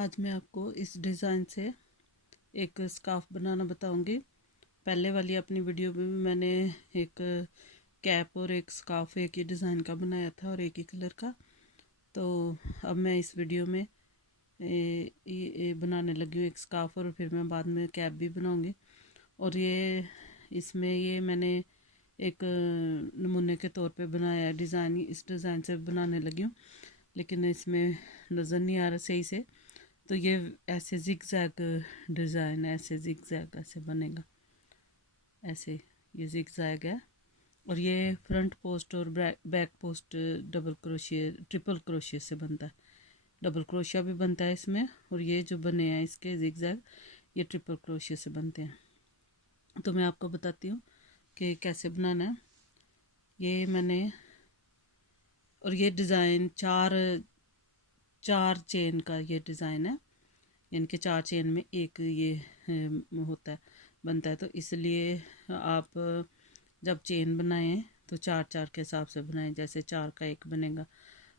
आज मैं आपको इस डिज़ाइन से एक स्कार्फ बनाना बताऊंगी। पहले वाली अपनी वीडियो में भी मैंने एक कैप और एक स्कार्फ एक ही डिज़ाइन का बनाया था और एक ही कलर का। तो अब मैं इस वीडियो में ये बनाने लगी हूँ एक स्कार्फ, और फिर मैं बाद में कैप भी बनाऊंगी। और ये इसमें ये मैंने एक नमूने के तौर पे बनाया है डिज़ाइन। इस डिज़ाइन से बनाने लगी हूँ, लेकिन इसमें नज़र नहीं आ रहा सही से। तो ये ऐसे जिग जैग डिज़ाइन, ऐसे जिग जैग ऐसे बनेगा, ऐसे ये जिग जैग है। और ये फ्रंट पोस्ट और back post double crochet triple crochet से बनता है। डबल क्रोशिया भी बनता है इसमें, और ये जो बने हैं इसके जिग जैग ये ट्रिपल क्रोशिया से बनते हैं। तो मैं आपको बताती हूँ कि कैसे बनाना है। ये मैंने, और ये डिज़ाइन चार चार चेन का ये डिज़ाइन है। इनके चार चेन में एक ये होता है, बनता है। तो इसलिए आप जब चेन बनाएं तो चार चार के हिसाब से बनाएं, जैसे चार का एक बनेगा।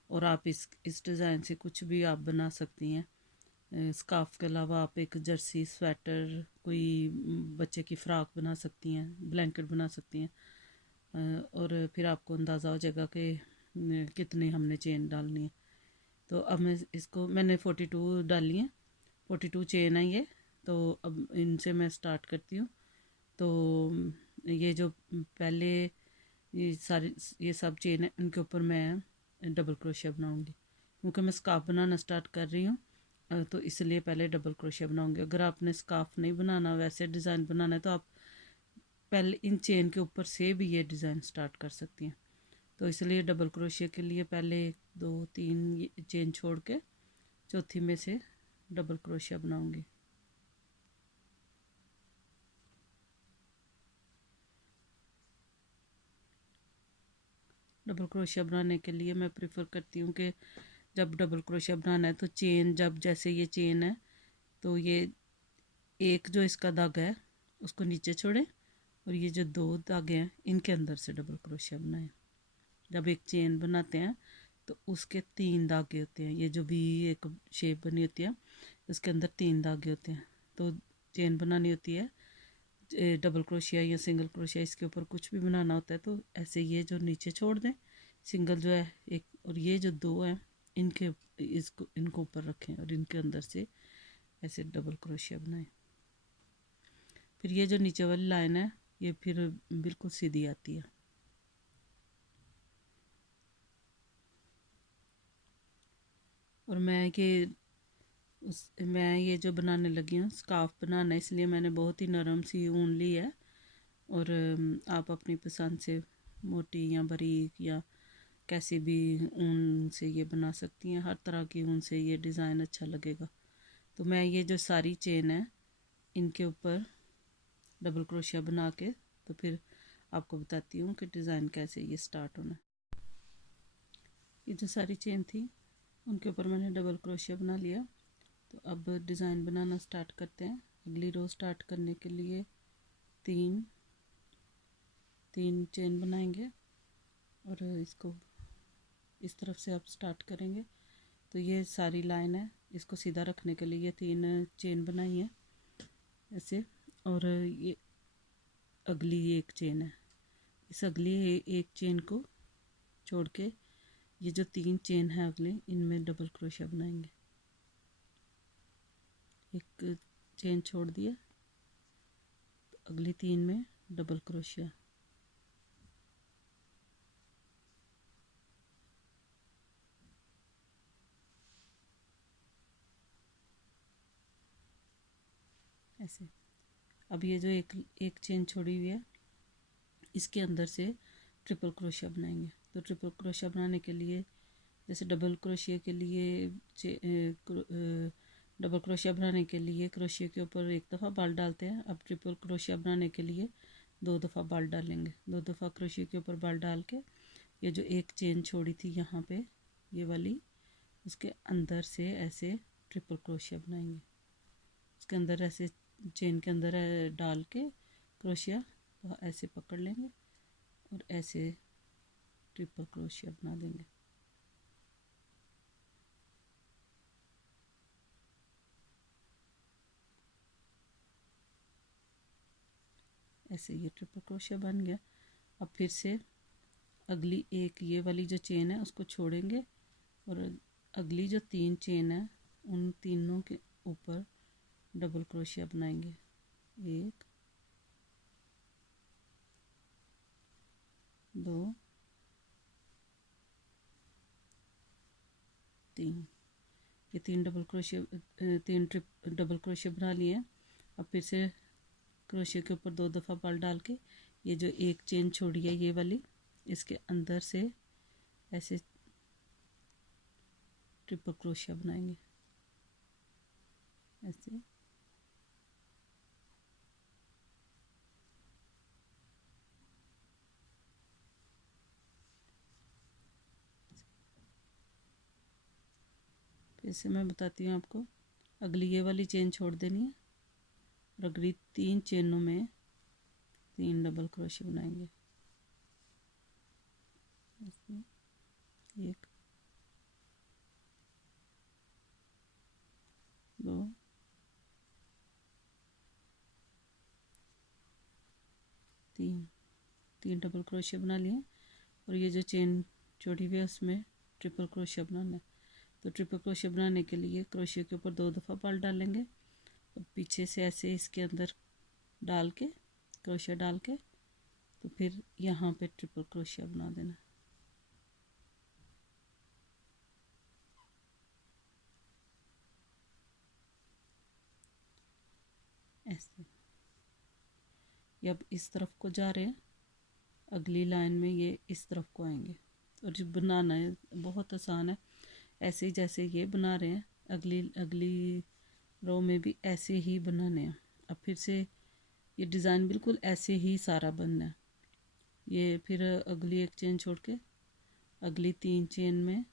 और आप इस डिज़ाइन से कुछ भी आप बना सकती हैं। स्कार्फ के अलावा आप एक जर्सी स्वेटर, कोई बच्चे की फ़्रॉक बना सकती हैं, ब्लैंकेट बना सकती हैं। और फिर आपको अंदाज़ा हो जाएगा कि कितने हमने चेन डालनी है। तो अब मैं इसको मैंने 42 डाली हैं, 42 चेन है ये। तो अब इनसे मैं स्टार्ट करती हूँ। तो ये जो पहले ये सब चेन है, इनके ऊपर मैं डबल क्रोशिया बनाऊंगी, क्योंकि मैं स्कार्फ बनाना स्टार्ट कर रही हूँ। तो इसलिए पहले डबल क्रोशिया बनाऊंगी। अगर आपने स्कार्फ नहीं बनाना, वैसे डिज़ाइन बनाना है, तो आप पहले इन चेन के ऊपर से भी ये डिज़ाइन स्टार्ट कर सकती हैं। तो इसलिए डबल क्रोशिया के लिए पहले 1 2 3 चेन छोड़ के चौथी में से डबल क्रोशिया बनाऊंगी। डबल क्रोशिया बनाने के लिए मैं प्रेफर करती हूँ कि जब डबल क्रोशिया बनाना है तो चेन, जब जैसे ये चेन है तो ये एक जो इसका धागा है उसको नीचे छोड़ें, और ये जो दो धागे हैं इनके अंदर से डबल क्रोशिया बनाएं। जब एक चेन बनाते हैं तो उसके 3 धागे होते हैं, ये जो भी एक शेप बनी होती है उसके अंदर 3 धागे होते हैं। तो चेन बनानी होती है डबल क्रोशिया या सिंगल क्रोशिया, इसके ऊपर कुछ भी बनाना होता है तो ऐसे ये जो नीचे छोड़ दें सिंगल जो है एक, और ये जो दो हैं इनके इनको ऊपर रखें और इनके अंदर से ऐसे डबल क्रोशिया बनाएं। फिर ये जो नीचे वाली लाइन है ये फिर बिल्कुल सीधी आती है। और मैं ये जो बनाने लगी हूँ स्कार्फ बनाना, इसलिए मैंने बहुत ही नरम सी ऊन ली है। और आप अपनी पसंद से मोटी या बारीक या कैसी भी ऊन से ये बना सकती हैं। हर तरह की ऊन से ये डिज़ाइन अच्छा लगेगा। तो मैं ये जो सारी चेन है इनके ऊपर डबल क्रोशिया बना के तो फिर आपको बताती हूँ कि डिज़ाइन कैसे ये स्टार्ट होना। ये जो सारी चेन थी उनके ऊपर मैंने डबल क्रोशिया बना लिया। तो अब डिज़ाइन बनाना स्टार्ट करते हैं। अगली रो स्टार्ट करने के लिए तीन तीन चेन बनाएंगे, और इसको इस तरफ से आप स्टार्ट करेंगे। तो ये सारी लाइन है, इसको सीधा रखने के लिए ये 3 चेन बनाई है ऐसे। और ये अगली एक चेन है, इस अगली एक चेन को छोड़ के ये जो 3 चेन है अगले इनमें डबल क्रोशिया बनाएंगे। एक चेन छोड़ दिया तो अगली 3 में डबल क्रोशिया। ऐसे अब ये जो एक चेन छोड़ी हुई है इसके अंदर से ट्रिपल क्रोशिया बनाएंगे। तो ट्रिपल क्रोशिया बनाने के लिए, जैसे डबल क्रोशिया के लिए डबल क्रोशिया बनाने के लिए क्रोशिया के ऊपर एक दफ़ा बाल डालते हैं। अब ट्रिपल क्रोशिया बनाने के लिए 2 दफ़ा बाल डालेंगे। 2 दफ़ा क्रोशिया के ऊपर बाल डाल के ये जो एक चेन छोड़ी थी यहाँ पे ये वाली, उसके अंदर से ऐसे ट्रिपल क्रोशिया बनाएंगे। उसके अंदर ऐसे चेन के अंदर डाल के क्रोशिया तो ऐसे पकड़ लेंगे और ऐसे ट्रिपल क्रोशिया बना देंगे। ऐसे ये ट्रिपल क्रोशिया बन गया। अब फिर से अगली एक ये वाली जो चेन है उसको छोड़ेंगे और अगली जो 3 चेन है उन तीनों के ऊपर डबल क्रोशिया बनाएंगे। 1 2 3, ये 3 डबल क्रोशिया 3 डबल क्रोशिया बना लिए हैं। अब फिर से क्रोशिया के ऊपर 2 दफ़ा बल डाल के ये जो एक चेन छोड़ी है ये वाली, इसके अंदर से ऐसे ट्रिपल क्रोशिया बनाएंगे ऐसे। फिर से मैं बताती हूँ आपको, अगली ये वाली चेन छोड़ देनी है और अगली 3 चेनों में 3 डबल क्रोशिया बनाएंगे ऐसे। 1 2 3 डबल क्रोशिया बना लिए और ये जो चेन छोड़ी हुई है उसमें ट्रिपल क्रोशिया बनाना है। तो ट्रिपल क्रोशिया बनाने के लिए क्रोशिया के ऊपर 2 दफ़ा बल डालेंगे और पीछे से ऐसे इसके अंदर डाल के क्रोशिया डाल के तो फिर यहाँ पे ट्रिपल क्रोशिया बना देना ऐसे। ये अब इस तरफ को जा रहे हैं, अगली लाइन में ये इस तरफ को आएंगे और जो बनाना है बहुत आसान है। ऐसे ही जैसे ये बना रहे हैं अगली अगली रो में भी ऐसे ही बनाने हैं। अब फिर से ये डिज़ाइन बिल्कुल ऐसे ही सारा बनना है। ये फिर अगली एक चेन छोड़ के अगली 3 चेन में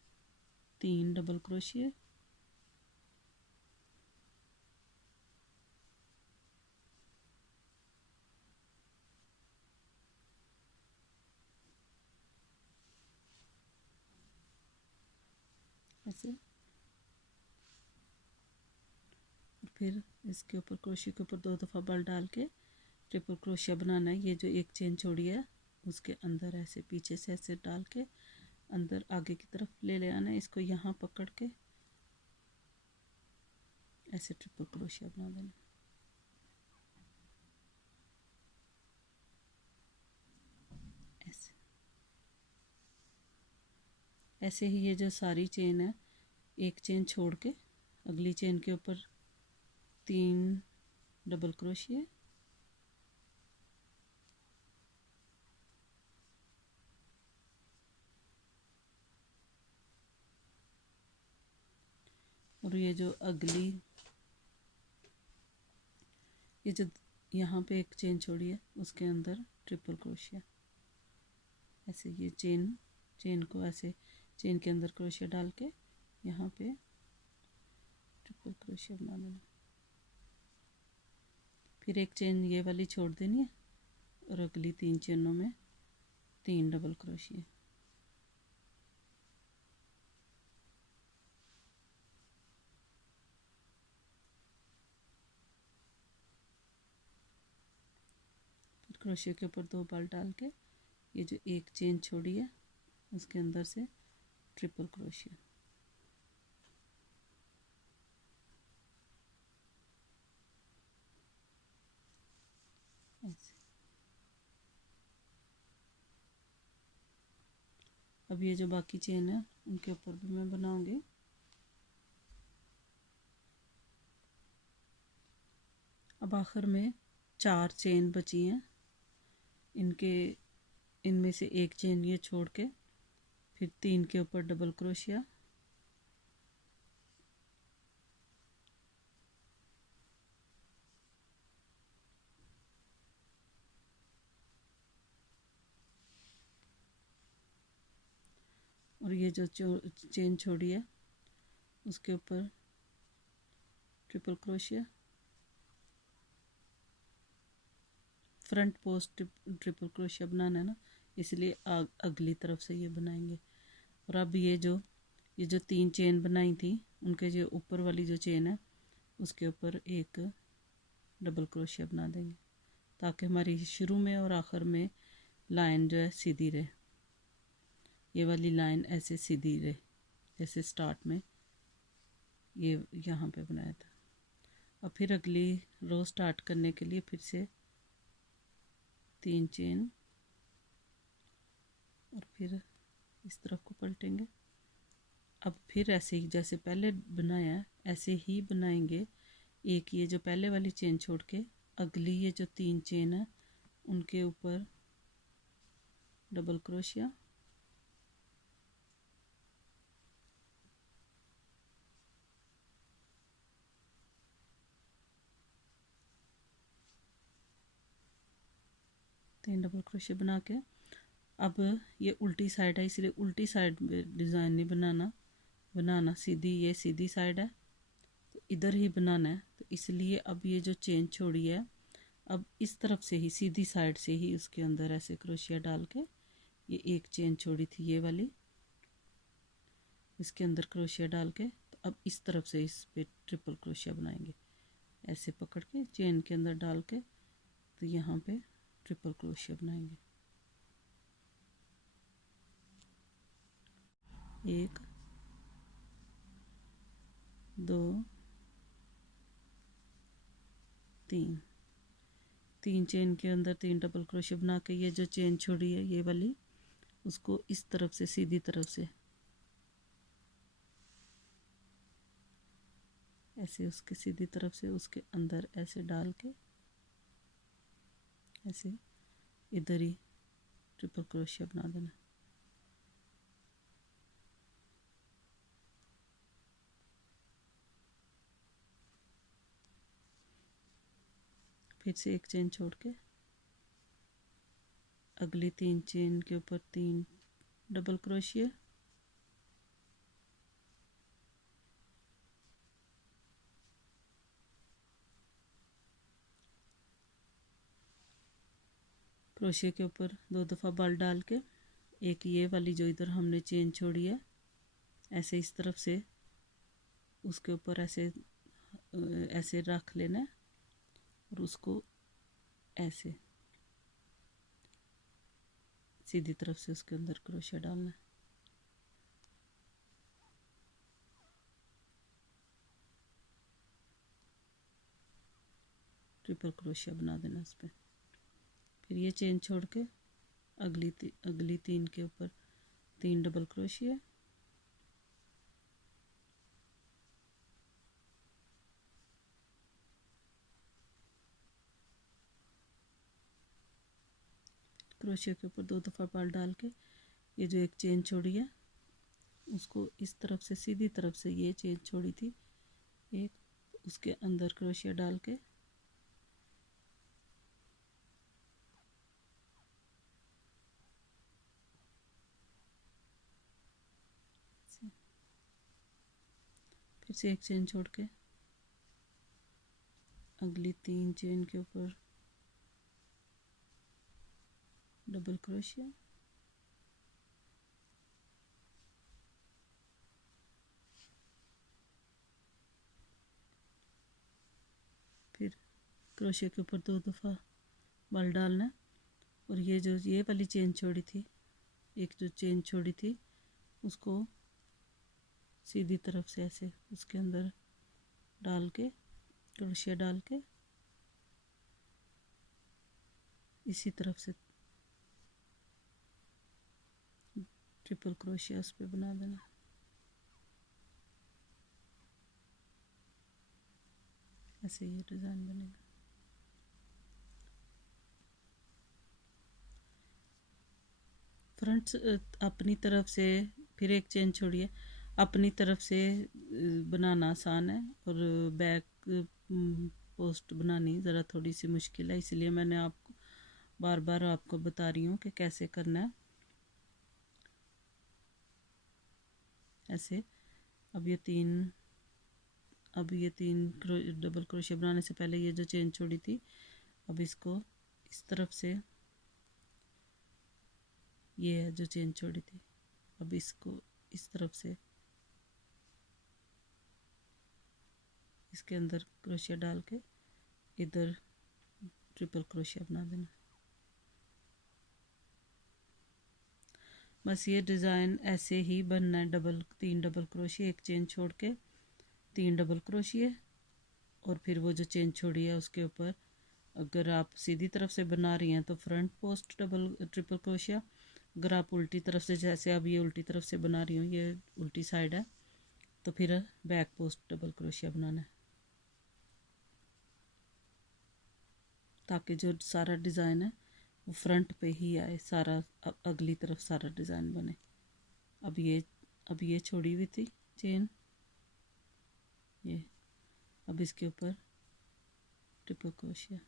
3 डबल क्रोशिया ऐसे। फिर इसके ऊपर क्रोशिया के ऊपर 2 दफ़ा बल डाल के ट्रिपल क्रोशिया बनाना है। ये जो एक चेन छोड़ी है उसके अंदर ऐसे पीछे से ऐसे डाल के अंदर आगे की तरफ ले आना है, इसको यहाँ पकड़ के ऐसे ट्रिपल क्रोशिया बना देना ऐसे। ऐसे ही ये जो सारी चेन है एक चेन छोड़ के अगली चेन के ऊपर 3 डबल क्रोशिया और ये जो अगली ये जो यहाँ पे एक चेन छोड़ी है उसके अंदर ट्रिपल क्रोशिया ऐसे। ये चेन को ऐसे चेन के अंदर क्रोशिया डाल के यहाँ पे ट्रिपल क्रोशिया बना देना। फिर एक चेन ये वाली छोड़ देनी है और अगली 3 चेनों में 3 डबल क्रोशिया क्रोशिया के ऊपर 2 बल डाल के ये जो एक चेन छोड़ी है उसके अंदर से ट्रिपल क्रोशिया ऐसे। अब ये जो बाकी चेन है उनके ऊपर भी मैं बनाऊंगी। अब आखिर में 4 चेन बची हैं, इनमें से एक चेन ये छोड़ के फिर 3 के ऊपर डबल क्रोशिया और ये जो चेन छोड़ी है उसके ऊपर triple crochet. Front post triple crochet बनाना है ना, इसलिए अगली तरफ से ये बनाएंगे। और अब ये जो 3 चेन बनाई थी उनके जो ऊपर वाली जो चेन है उसके ऊपर एक डबल क्रोशिया बना देंगे ताकि हमारी शुरू में और आखिर में लाइन जो है सीधी रहे। ये वाली लाइन ऐसे सीधी रहे जैसे स्टार्ट में ये यहाँ पे बनाया था। अब फिर अगली रो स्टार्ट करने के लिए फिर से 3 चेन और फिर इस तरफ को पलटेंगे। अब फिर ऐसे ही जैसे पहले बनाया ऐसे ही बनाएंगे। एक ये जो पहले वाली चेन छोड़ के अगली ये जो 3 चेन है उनके ऊपर डबल क्रोशिया, तीन डबल क्रोशिया बना के अब ये उल्टी साइड है इसलिए उल्टी साइड में डिज़ाइन नहीं बनाना सीधी, ये सीधी साइड है तो इधर ही बनाना है। तो इसलिए अब ये जो चेन छोड़ी है अब इस तरफ से ही सीधी साइड से ही उसके अंदर ऐसे क्रोशिया डाल के ये एक चेन छोड़ी थी ये वाली इसके अंदर क्रोशिया डाल के तो अब इस तरफ से इस पे ट्रिपल क्रोशिया बनाएंगे। ऐसे पकड़ के चेन के अंदर डाल के तो यहाँ पे ट्रिपल क्रोशिया बनाएंगे। 1 2 3 चेन के अंदर 3 डबल क्रोशिया बना के ये जो चेन छोड़ी है ये वाली उसको इस तरफ से सीधी तरफ से ऐसे उसके सीधी तरफ से उसके अंदर ऐसे डाल के ऐसे इधर ही ट्रिपल क्रोशिया बना देना। फिर से एक चेन छोड़ के अगली 3 चेन के ऊपर 3 डबल क्रोशिया, क्रोशिया के ऊपर 2 दफ़ा बल डाल के एक ये वाली जो इधर हमने चेन छोड़ी है ऐसे इस तरफ से उसके ऊपर ऐसे ऐसे रख लेना है और उसको ऐसे सीधी तरफ से उसके अंदर क्रोशिया डालना है। ट्रिपल क्रोशिया बना देना उस पर। फिर ये चेन छोड़ के अगली 3 के ऊपर 3 डबल क्रोशिया, क्रोशिया के ऊपर 2 दफ़ा बल डाल के ये जो एक चेन छोड़ी है उसको इस तरफ से सीधी तरफ से ये चेन छोड़ी थी एक उसके अंदर क्रोशिया डाल के फिर से एक चेन छोड़ के अगली 3 चेन के ऊपर डबल क्रोशिया, फिर क्रोशिया के ऊपर 2 दफ़ा बल डालना है और ये जो ये वाली चेन छोड़ी थी एक जो चेन छोड़ी थी उसको सीधी तरफ से ऐसे उसके अंदर डाल के क्रोशिया डाल के इसी तरफ से ट्रिपल क्रोशिया उस पर बना देना। ऐसे ये डिज़ाइन बनेगा। फ्रंट अपनी तरफ से फिर एक चेन छोड़िए, अपनी तरफ से बनाना आसान है और बैक पोस्ट बनानी ज़रा थोड़ी सी मुश्किल है, इसलिए मैंने आपको बार बार आपको बता रही हूँ कि कैसे करना है। ऐसे अब ये तीन डबल क्रोशिया बनाने से पहले ये जो चेन छोड़ी थी अब इसको इस तरफ से ये है जो चेन छोड़ी थी अब इसको इस तरफ से इसके अंदर क्रोशिया डाल के इधर ट्रिपल क्रोशिया बना देना। बस ये डिज़ाइन ऐसे ही बनना है, 3 डबल क्रोशिया, एक चेन छोड़ के 3 डबल क्रोशिया, और फिर वो जो चेन छोड़ी है उसके ऊपर, अगर आप सीधी तरफ से बना रही हैं तो फ्रंट पोस्ट ट्रिपल क्रोशिया, अगर आप उल्टी तरफ से, जैसे अब ये उल्टी तरफ से बना रही हूँ, ये उल्टी साइड है, तो फिर बैक पोस्ट डबल क्रोशिया बनाना है, ताकि जो सारा डिज़ाइन है वो फ्रंट पे ही आए, सारा अगली तरफ सारा डिज़ाइन बने। अब ये छोड़ी हुई थी चेन, ये अब इसके ऊपर ट्रिपल क्रोशिया,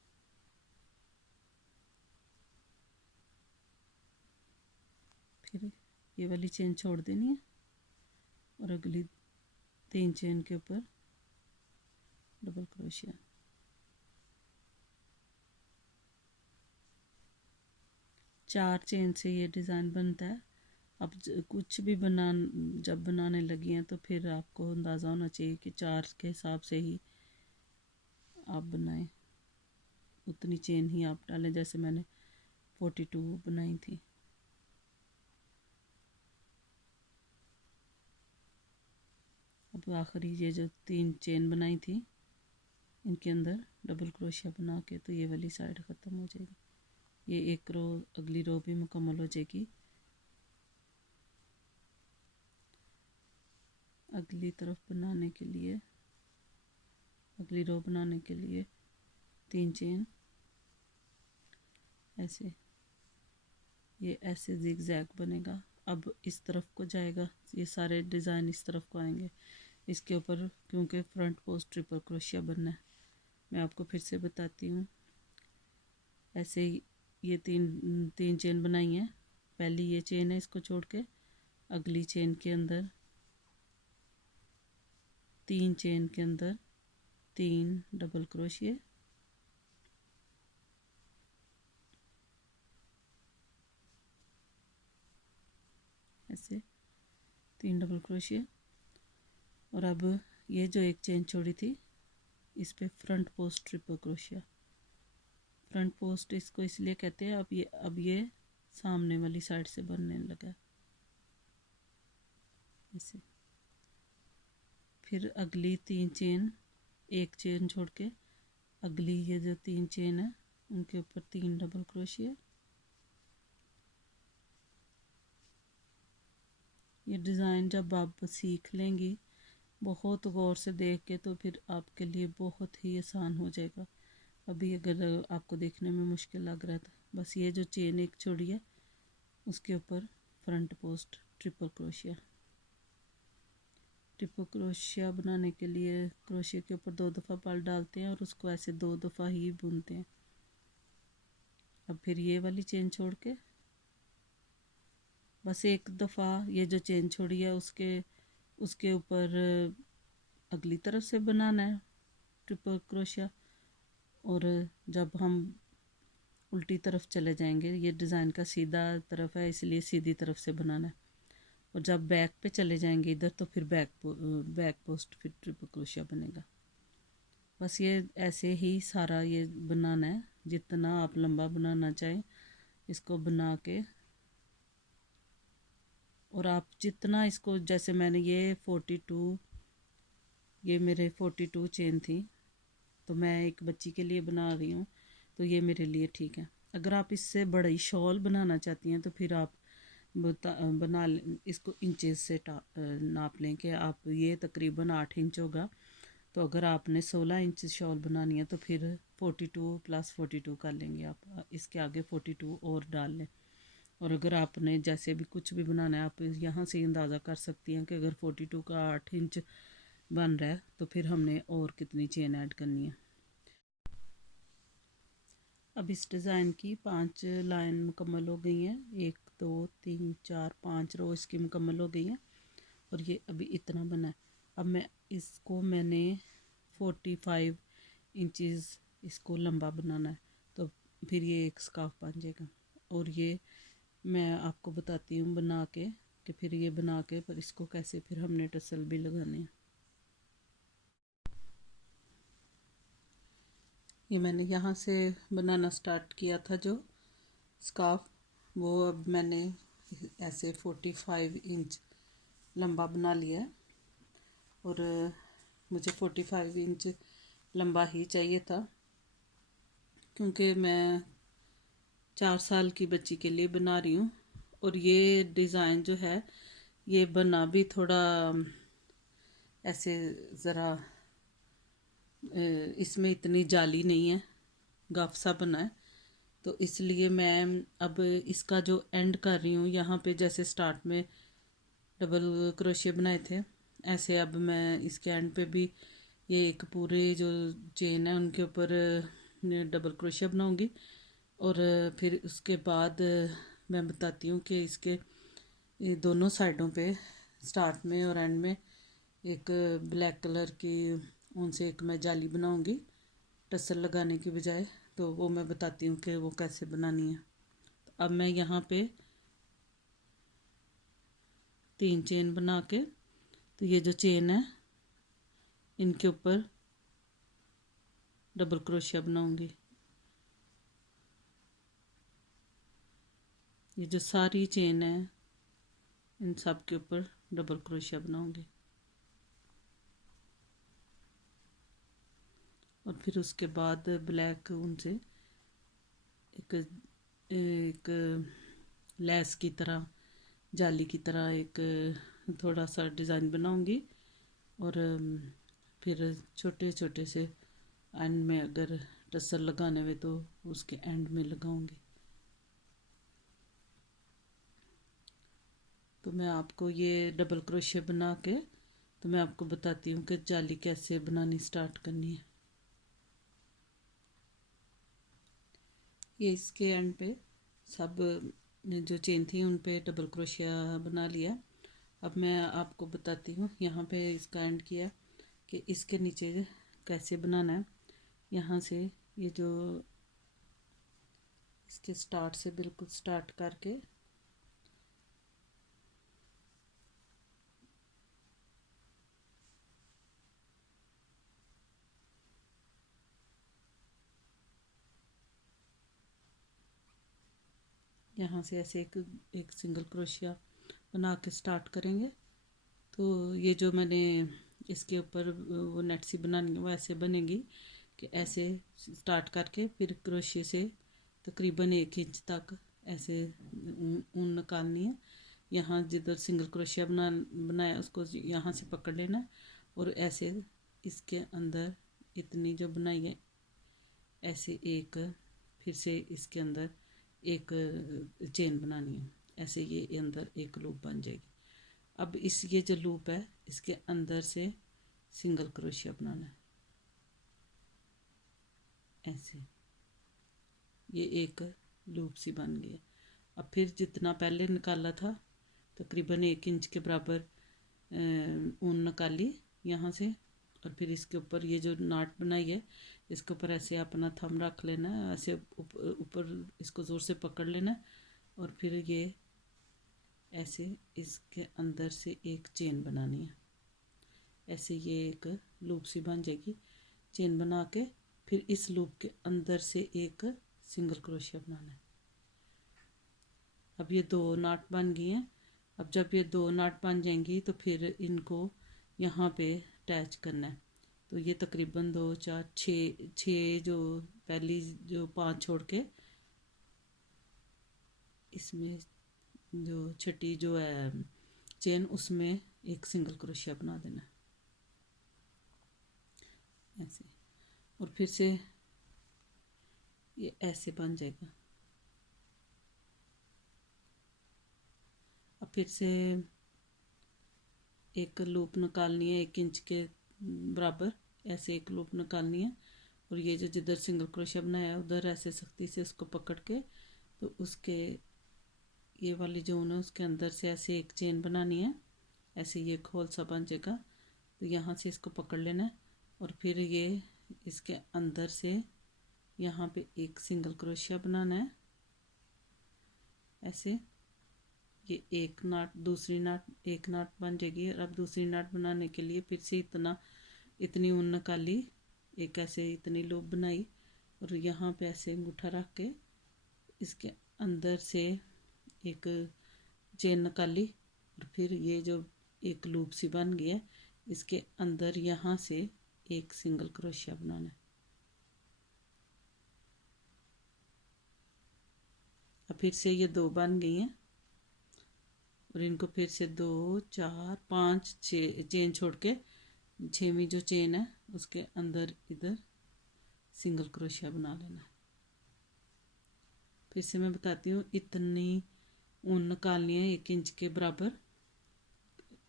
फिर ये वाली चेन छोड़ देनी है और अगली 3 चेन के ऊपर डबल क्रोशिया। चार चेन से ये डिज़ाइन बनता है। अब कुछ भी जब बनाने लगी हैं तो फिर आपको अंदाज़ा होना चाहिए कि 4 के हिसाब से ही आप बनाएं, उतनी चेन ही आप डालें, जैसे मैंने 42 बनाई थी। अब आखिरी ये जो 3 चेन बनाई थी, इनके अंदर डबल क्रोशिया बना के तो ये वाली साइड ख़त्म हो जाएगी, ये एक रो, अगली रो भी मुकम्मल हो जाएगी। अगली तरफ बनाने के लिए, अगली रो बनाने के लिए 3 चेन ऐसे, ये ऐसे जिगजैग बनेगा। अब इस तरफ को जाएगा, ये सारे डिज़ाइन इस तरफ को आएंगे, इसके ऊपर क्योंकि फ्रंट पोस्ट ट्रिपल क्रोशिया बनना है। मैं आपको फिर से बताती हूँ, ऐसे ये तीन चेन बनाई हैं, पहली ये चेन है, इसको छोड़ के अगली चेन के अंदर 3 चेन के अंदर 3 डबल क्रोशिया, ऐसे 3 डबल क्रोशिया, और अब ये जो एक चेन छोड़ी थी इस पे front post triple crochet. Front post इसको इसलिए कहते हैं, अब ये सामने वाली साइड से बनने लगा ऐसे। फिर अगली 3 चेन, एक चेन छोड़ के अगली ये जो 3 चेन है उनके ऊपर 3 डबल क्रोशिया। ये डिज़ाइन जब आप सीख लेंगी बहुत गौर से देख के, तो फिर आपके लिए बहुत ही आसान हो जाएगा। अभी अगर आपको देखने में मुश्किल लग रहा था, बस ये जो चेन एक छोड़ी है उसके ऊपर front post triple crochet. Triple crochet बनाने के लिए क्रोशिया के ऊपर 2 दफ़ा बल डालते हैं और उसको ऐसे 2 दफ़ा ही बुनते हैं। अब फिर ये वाली चेन छोड़ के बस एक दफ़ा ये जो चेन छोड़ी है उसके ऊपर अगली तरफ से बनाना है ट्रिपल क्रोशिया, और जब हम उल्टी तरफ चले जाएंगे, ये डिज़ाइन का सीधा तरफ है इसलिए सीधी तरफ से बनाना है, और जब बैक पे चले जाएंगे इधर तो फिर बैक पोस्ट फिर ट्रिपल क्रोशिया बनेगा। बस ये ऐसे ही सारा ये बनाना है, जितना आप लंबा बनाना चाहें इसको बना के, और आप जितना इसको, जैसे मैंने ये 42, ये मेरे 42 चेन थी, तो मैं एक बच्ची के लिए बना रही हूँ तो ये मेरे लिए ठीक है। अगर आप इससे बड़ी शॉल बनाना चाहती हैं तो फिर आप इसको इंचेस से नाप लें कि आप, ये तकरीबन 8 इंच होगा, तो अगर आपने 16 इंच शॉल बनानी है तो फिर 42 + 42 कर लेंगे आप, इसके आगे 42 और डाल लें। और अगर आपने जैसे भी कुछ भी बनाना है आप यहाँ से अंदाज़ा कर सकती हैं कि अगर 42 का 8 इंच बन रहा है तो फिर हमने और कितनी चेन ऐड करनी है। अब इस डिज़ाइन की 5 लाइन मुकम्मल हो गई हैं, 1 2 3 4 5 रो इसकी मुकम्मल हो गई हैं, और ये अभी इतना बना है। अब मैंने 45 इंचज़ इसको लंबा बनाना है, तो फिर ये एक स्कार्फ बन जाएगा। और ये मैं आपको बताती हूँ बना के कि फिर ये बना के पर इसको कैसे फिर हमने टसल भी लगाने हैं। ये मैंने यहाँ से बनाना स्टार्ट किया था जो स्कार्फ, वो अब मैंने ऐसे 45 इंच लंबा बना लिया है। और मुझे 45 इंच लंबा ही चाहिए था, क्योंकि मैं 4 साल की बच्ची के लिए बना रही हूँ। और ये डिज़ाइन जो है ये बना भी थोड़ा ऐसे ज़रा इसमें इतनी जाली नहीं है, गफ सा बना है। तो इसलिए मैं अब इसका जो एंड कर रही हूँ, यहाँ पे जैसे स्टार्ट में डबल क्रोशिया बनाए थे, ऐसे अब मैं इसके एंड पे भी ये एक पूरे जो चेन है उनके ऊपर डबल क्रोशिया बनाऊंगी। और फिर उसके बाद मैं बताती हूँ कि इसके ये दोनों साइडों पे स्टार्ट में और एंड में एक ब्लैक कलर की उनसे एक मैं जाली बनाऊंगी टसल लगाने की बजाय। तो वो मैं बताती हूँ कि वो कैसे बनानी है। तो अब मैं यहाँ पे 3 चेन बना के, तो ये जो चेन है इनके ऊपर डबल क्रोशिया बनाऊंगी। ये जो सारी चेन है इन सब के ऊपर डबल क्रोशिया बनाऊंगी। और फिर उसके बाद ब्लैक ऊन से एक एक लेस की तरह, जाली की तरह एक थोड़ा सा डिज़ाइन बनाऊंगी। और फिर छोटे छोटे से एंड में अगर टसल लगाने में तो उसके एंड में लगाऊंगी। तो मैं आपको ये डबल क्रोशिया बना के तो मैं आपको बताती हूँ कि जाली कैसे बनानी स्टार्ट करनी है। ये इसके एंड पे सब जो चेन थी उन पे डबल क्रोशिया बना लिया। अब मैं आपको बताती हूँ यहाँ पे इसका एंड किया कि इसके नीचे कैसे बनाना है। यहाँ से ये जो इसके स्टार्ट से बिल्कुल स्टार्ट करके यहाँ से ऐसे एक सिंगल क्रोशिया बना के स्टार्ट करेंगे। तो ये जो मैंने इसके ऊपर वो नेट सी बनानी है वो ऐसे बनेगी कि ऐसे स्टार्ट करके फिर क्रोशिया से तकरीबन 1 इंच तक ऐसे ऊन निकालनी है। यहाँ जिधर सिंगल क्रोशिया बनाया उसको यहाँ से पकड़ लेना है और ऐसे इसके अंदर इतनी जो बनाई है ऐसे एक, फिर से इसके अंदर एक चेन बनानी है। ऐसे ये अंदर एक लूप बन जाएगी। अब इस ये जो लूप है इसके अंदर से सिंगल क्रोशिया बनाना है ऐसे, ये एक लूप सी बन गई है। अब फिर जितना पहले निकाला था तकरीबन 1 इंच के बराबर ऊन निकाली यहाँ से। और फिर इसके ऊपर ये जो नाट बनाई है इसके ऊपर ऐसे अपना थंब रख लेना है, ऐसे ऊपर इसको ज़ोर से पकड़ लेना है। और फिर ये ऐसे इसके अंदर से एक चेन बनानी है। ऐसे ये एक लूप सी बन जाएगी। चेन बना के फिर इस लूप के अंदर से एक सिंगल क्रोशिया बनाना है। अब ये 2 नाट बन गई हैं। अब जब ये 2 नाट बन जाएंगी तो फिर इनको यहाँ पे अटैच करना है। तो ये तकरीबन 2 4 6 जो पहली जो 5 छोड़ के इसमें जो छठी जो है चेन उसमें एक सिंगल क्रोशिया बना देना ऐसे। और फिर से ये ऐसे बन जाएगा। अब फिर से एक लूप निकालनी है 1 इंच के बराबर, ऐसे एक लूप निकालनी है। और ये जो जिधर सिंगल क्रोशिया बनाया है उधर ऐसे सख्ती से उसको पकड़ के तो उसके ये वाली जोन है उसके अंदर से ऐसे एक चेन बनानी है। ऐसे ये खोल सा बन जाएगा। तो यहाँ से इसको पकड़ लेना है और फिर ये इसके अंदर से यहाँ पे एक सिंगल क्रोशिया बनाना है ऐसे। ये एक नाट दूसरी नाट एक नाट बन जाएगी। और अब दूसरी नाट बनाने के लिए फिर से इतनी ऊन निकाली, एक ऐसे इतनी लूप बनाई और यहाँ पे ऐसे अंगूठा रख के इसके अंदर से एक चेन निकाली और फिर ये जो एक लूप सी बन गई है इसके अंदर यहाँ से एक सिंगल क्रोशिया बनाना है। अब फिर से ये 2 बन गई हैं और इनको फिर से 2 4 5 6 चेन छोड़ के 6वीं जो चेन है उसके अंदर इधर सिंगल क्रोशिया बना लेना। फिर से मैं बताती हूँ, इतनी ऊन निकालनी है 1 इंच के बराबर,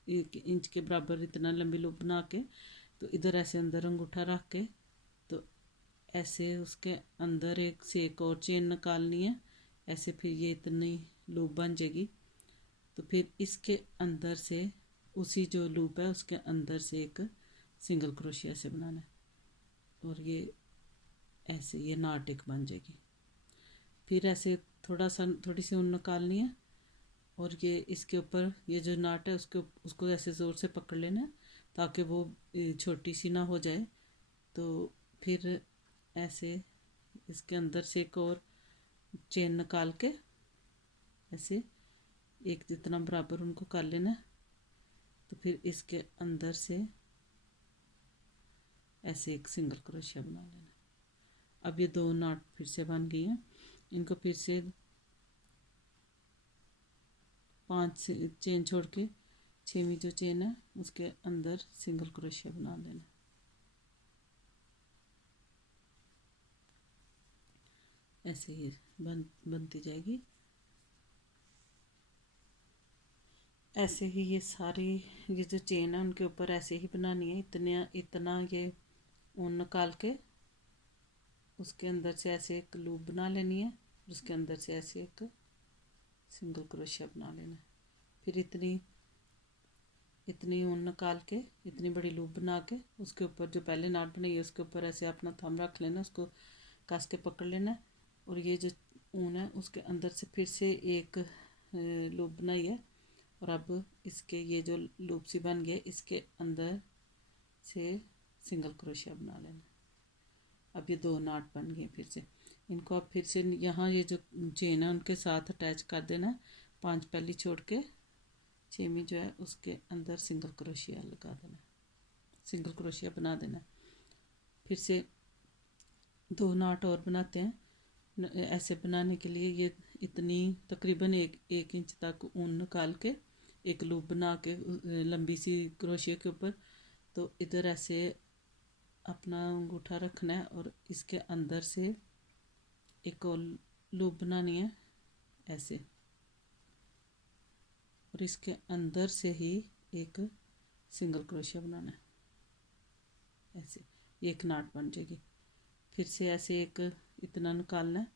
1 इंच के बराबर इतना लंबी लूप बना के तो इधर ऐसे अंदर अंगूठा रख के तो ऐसे उसके अंदर एक से एक और चेन निकालनी है ऐसे, फिर ये इतनी लूप बन जाएगी। तो फिर इसके अंदर से उसी जो लूप है उसके अंदर से एक सिंगल क्रोशिया से बनाना है और ये ऐसे ये नाट एक बन जाएगी। फिर ऐसे थोड़ी सी ऊन निकालनी है और ये इसके ऊपर ये जो नाट है उसको ऐसे ज़ोर से पकड़ लेना है ताकि वो छोटी सी ना हो जाए। तो फिर ऐसे इसके अंदर से एक और चेन निकाल के ऐसे एक जितना बराबर उनको कर लेना है। तो फिर इसके अंदर से ऐसे एक सिंगल क्रोशिया बना लेना। अब ये 2 नाट फिर से बन गई हैं, इनको फिर से 5 चेन छोड़ के 6वीं जो चेन है उसके अंदर सिंगल क्रोशिया बना लेना। ऐसे ही बनती जाएगी। ऐसे ही ये सारी ये जो चेन है उनके ऊपर ऐसे ही बनानी है। इतना ये ऊन निकाल के उसके अंदर से ऐसे एक लूप बना लेनी है और उसके अंदर से ऐसे एक सिंगल क्रोशिया बना लेना है। फिर इतनी ऊन निकाल के इतनी बड़ी लूप बना के उसके ऊपर जो पहले नाट बनाई है उसके ऊपर ऐसे अपना थंब रख लेना, उसको कस के पकड़ लेना और ये जो ऊन है उसके अंदर से फिर से एक लूप बनाई है और अब इसके ये जो लूप सी बन गई इसके अंदर से सिंगल क्रोशिया बना लेना। अब ये 2 नाट बन गए। फिर से इनको अब फिर से यहाँ ये जो चेन है उनके साथ अटैच कर देना, 5 पहली छोड़ के 6वीं जो है उसके अंदर सिंगल क्रोशिया लगा देना, सिंगल क्रोशिया बना देना। फिर से 2 नाट और बनाते हैं। ऐसे बनाने के लिए ये इतनी तकरीबन एक इंच तक ऊन निकाल के एक लूप बना के लंबी सी क्रोशिया के ऊपर तो इधर ऐसे अपना अंगूठा रखना है और इसके अंदर से एक और लूप बनानी है ऐसे और इसके अंदर से ही एक सिंगल क्रोशिया बनाना है ऐसे, एक नाट बन जाएगी। फिर से ऐसे एक इतना निकालना है,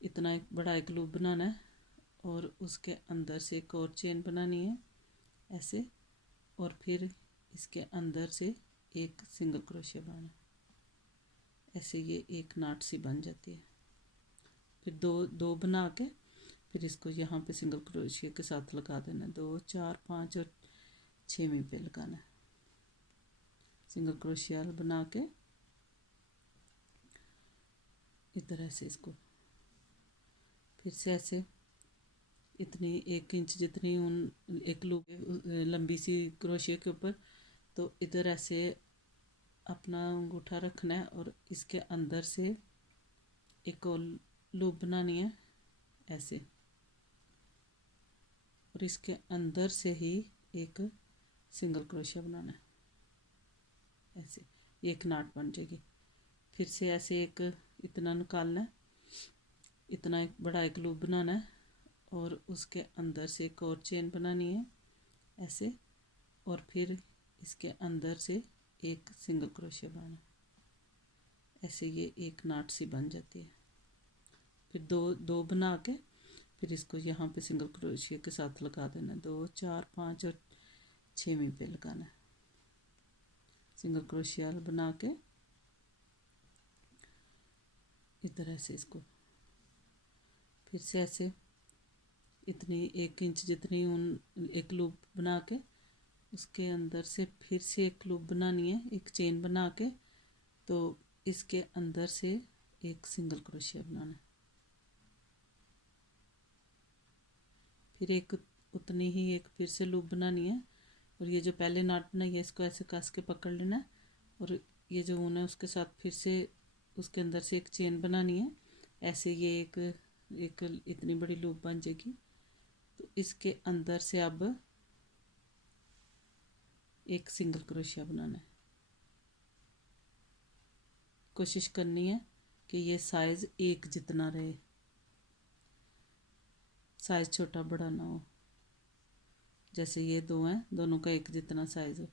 इतना एक बड़ा एक लूप बनाना है और उसके अंदर से एक और चेन बनानी है ऐसे और फिर इसके अंदर से एक सिंगल क्रोशिया बनाना है ऐसे, ये एक नाट सी बन जाती है। फिर दो बना के फिर इसको यहाँ पे सिंगल क्रोशिया के साथ लगा देना, 2 4 5 और 6वीं पे लगाना है। सिंगल क्रोशिया बना के इस तरह से इसको फिर से ऐसे इतनी 1 इंच जितनी ऊन एक लूप लंबी सी क्रोशिया के ऊपर तो इधर ऐसे अपना अंगूठा रखना है और इसके अंदर से एक और लूप बनानी है ऐसे और इसके अंदर से ही एक सिंगल क्रोशिया बनाना है ऐसे, एक नाट बन जाएगी। फिर से ऐसे एक इतना निकालना है, इतना एक बड़ा एक लूप बनाना है और उसके अंदर से एक और चेन बनानी है ऐसे और फिर इसके अंदर से एक सिंगल क्रोशिया बनाना ऐसे, ये एक नाट सी बन जाती है। फिर दो बना के फिर इसको यहाँ पे सिंगल क्रोशिया के साथ लगा देना, 2 4 5 और 6वीं पे लगाना है। सिंगल क्रोशिया बना के इस तरह से इसको फिर से ऐसे इतनी 1 इंच जितनी ऊन एक लूप बना के उसके अंदर से फिर से एक लूप बनानी है, एक चेन बना के तो इसके अंदर से एक सिंगल क्रोशिया बनाना है। फिर एक उतनी ही एक फिर से लूप बनानी है और ये जो पहले नाट बनाई है इसको ऐसे कस के पकड़ लेना है और ये जो ऊन है उसके साथ फिर से उसके अंदर से एक चेन बनानी है। ऐसे ये एक इतनी बड़ी लूप बन जाएगी। तो इसके अंदर से अब एक सिंगल क्रोशिया बनाना है। कोशिश करनी है कि ये साइज़ एक जितना रहे, साइज़ छोटा बड़ा ना हो। जैसे ये दो हैं, दोनों का एक जितना साइज़ हो।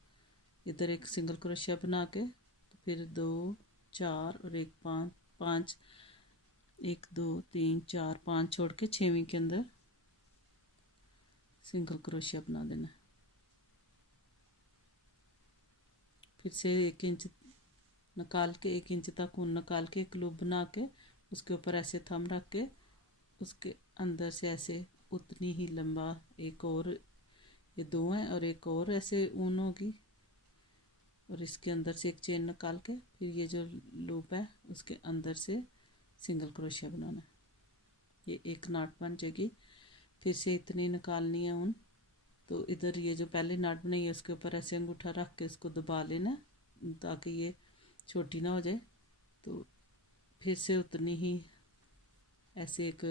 इधर एक सिंगल क्रोशिया बना के तो फिर 2 4 और एक 5 1 2 3 4 5 छोड़ के 6वीं के अंदर सिंगल क्रोशिया बना देना। फिर से 1 इंच निकाल के 1 इंच तक ऊन निकाल के एक लूप बना के उसके ऊपर ऐसे थंब रख के उसके अंदर से ऐसे उतनी ही लंबा एक और, ये 2 हैं और एक और ऐसे ऊन होगी और इसके अंदर से एक चेन निकाल के फिर ये जो लूप है उसके अंदर से सिंगल क्रोशिया बनाना है। ये एक नाट बन जाएगी। फिर से इतनी निकालनी है ऊन। तो इधर ये जो पहले नाट बनाई है उसके ऊपर ऐसे अंगूठा रख के इसको दबा लेना ताकि ये छोटी ना हो जाए। तो फिर से उतनी ही ऐसे एक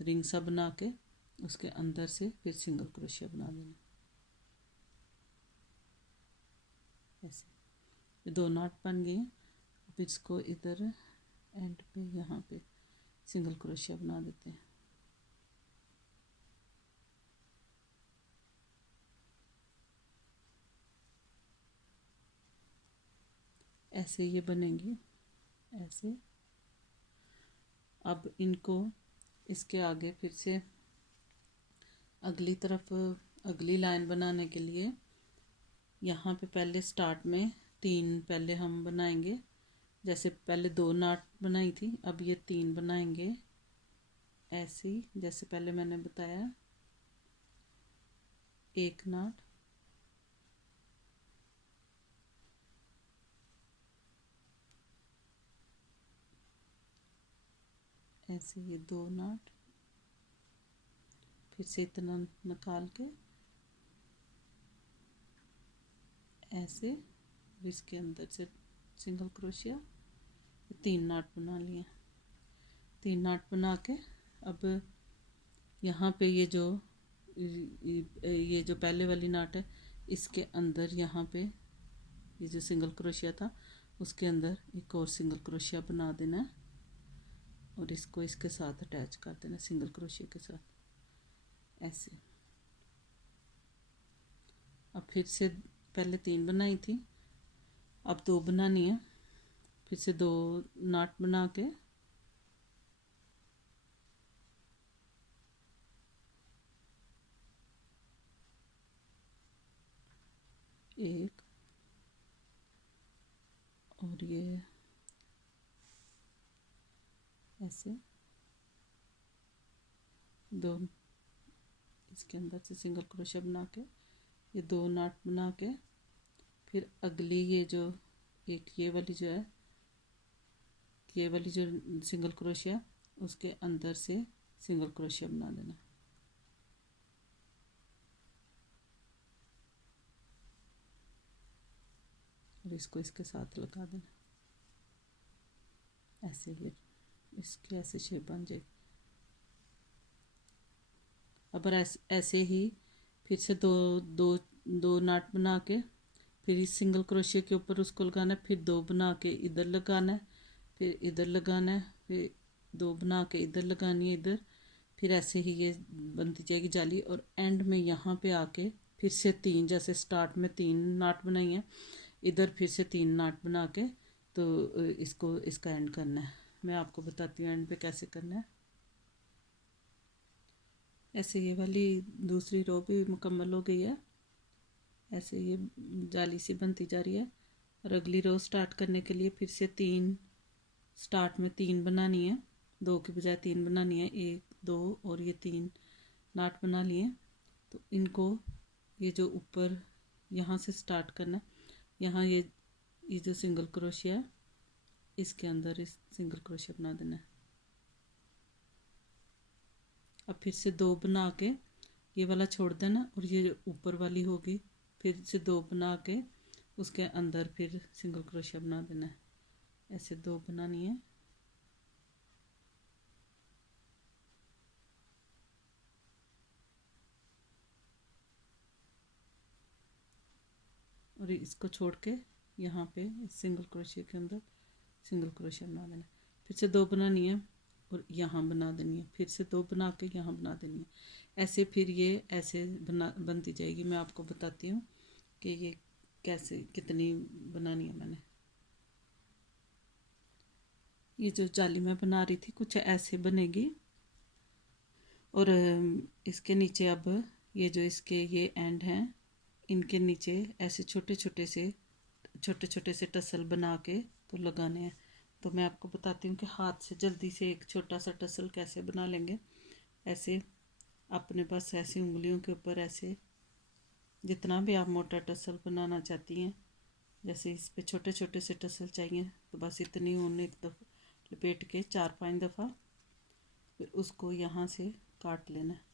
रिंग सा बना के उसके अंदर से फिर सिंगल क्रोशिया बना देना। ऐसे ये 2 नाट बन गए। अब इसको इधर एंड पे यहाँ पे सिंगल क्रोशिया बना देते हैं। ऐसे ये बनेंगे ऐसे। अब इनको इसके आगे फिर से अगली तरफ अगली लाइन बनाने के लिए यहाँ पे पहले स्टार्ट में 3 पहले हम बनाएंगे। जैसे पहले 2 नाट बनाई थी, अब ये 3 बनाएंगे ऐसे ही जैसे पहले मैंने बताया। एक नाट, ऐसे ये 2 नाट, फिर से इतना निकाल के ऐसे और इसके अंदर से सिंगल क्रोशिया। 3 नाट बना लिए। 3 नाट बना के अब यहाँ पे ये जो पहले वाली नाट है इसके अंदर यहाँ पे ये जो सिंगल क्रोशिया था उसके अंदर एक और सिंगल क्रोशिया बना देना है और इसको इसके साथ अटैच कर देना सिंगल क्रोशिया के साथ ऐसे। अब फिर से पहले 3 बनाई थी, अब 2 बनानी है। फिर से 2 नाट बना के एक और ये ऐसे 2 इसके अंदर से सिंगल क्रोशिया बना के ये 2 नाट बना के फिर अगली ये जो एक ये वाली जो है ये वाली जो सिंगल क्रोशिया उसके अंदर से सिंगल क्रोशिया बना देना। और इसको इसके साथ लगा देना ऐसे। ये इसकी ऐसे शेप बन जाएगी। अब ऐसे ही फिर से दो नाट बना के फिर इस सिंगल क्रोशिया के ऊपर उसको लगाना है। फिर 2 बना के इधर लगाना है, फिर इधर लगाना है, फिर 2 बना के इधर लगानी है इधर। फिर ऐसे ही ये बनती जाएगी जाली। और एंड में यहाँ पे आके फिर से 3 जैसे स्टार्ट में 3 नाट बनाई हैं इधर फिर से 3 नाट बना के तो इसको इसका एंड करना है। मैं आपको बताती हूँ एंड पे कैसे करना है। ऐसे ये वाली दूसरी रो भी मुकम्मल हो गई है। ऐसे ये जाली सी बनती जा रही है। और अगली रो स्टार्ट करने के लिए फिर से 3 स्टार्ट में 3 बनानी है, 2 की बजाय 3 बनानी है। 1 2 और ये 3 नाट बना लिए। तो इनको ये जो ऊपर यहाँ से स्टार्ट करना है, यहाँ ये जो सिंगल क्रोशिया है इसके अंदर इस सिंगल क्रोशिया बना देना है। अब फिर से 2 बना के ये वाला छोड़ देना और ये ऊपर वाली होगी, फिर से 2 बना के उसके अंदर फिर सिंगल क्रोशिया बना देना है। ऐसे 2 बनानी है। और इसको छोड़ के यहाँ पे इस सिंगल क्रोशिया के अंदर सिंगल क्रोशिया बना देना है। फिर से 2 बनानी है और यहाँ बना देनी है, फिर से 2 बना के यहाँ बना देनी है। ऐसे फिर ये ऐसे बनती जाएगी। मैं आपको बताती हूँ कि ये कैसे कितनी बनानी है मैंने। ये जो जाली मैं बना रही थी कुछ ऐसे बनेगी। और इसके नीचे अब ये जो इसके ये एंड हैं, इनके नीचे ऐसे छोटे छोटे से टसल बना के तो लगाने हैं। तो मैं आपको बताती हूँ कि हाथ से जल्दी से एक छोटा सा टसल कैसे बना लेंगे। ऐसे अपने पास ऐसी उंगलियों के ऊपर ऐसे जितना भी आप मोटा टसल बनाना चाहती हैं, जैसे इस पे छोटे से टसल चाहिए तो बस इतनी ऊन एक दफ़ा लपेट के 4-5 दफ़ा फिर उसको यहाँ से काट लेना है।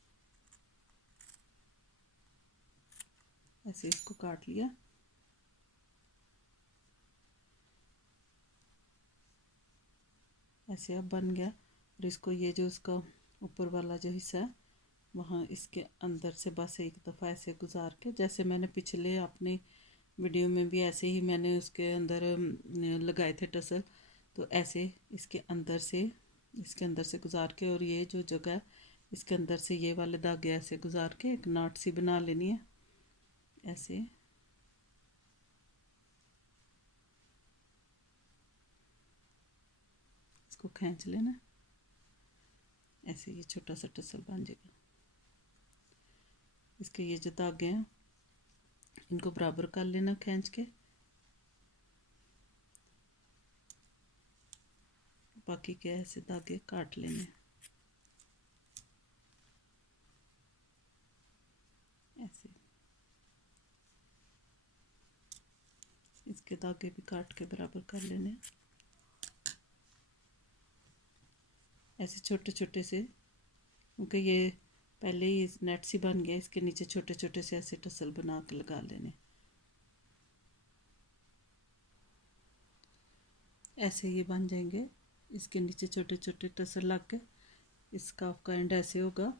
ऐसे इसको काट लिया। ऐसे अब बन गया। और इसको ये जो उसका ऊपर वाला जो हिस्सा है वहाँ इसके अंदर से बस एक दफ़ा ऐसे गुजार के, जैसे मैंने पिछले अपने वीडियो में भी ऐसे ही मैंने उसके अंदर लगाए थे टसल, तो ऐसे इसके अंदर से गुजार के और ये जो जगह है इसके अंदर से ये वाले धागे ऐसे गुजार के एक नाट सी बना लेनी है। ऐसे इसको खींच लेना। ऐसे ये छोटा सा टसल बन जाएगा। इसके ये जो धागे हैं इनको बराबर कर लेना खींच के। बाकी के ऐसे धागे काट लेने। ऐसे इसके धागे भी काट के बराबर कर लेने। ऐसे छोटे से, क्योंकि ये पहले ही नेट सी बन गया, इसके नीचे छोटे से ऐसे टसल बना के लगा लेने। ऐसे ये बन जाएंगे। इसके नीचे छोटे टसल लग के इस स्कार्फ का एंड ऐसे होगा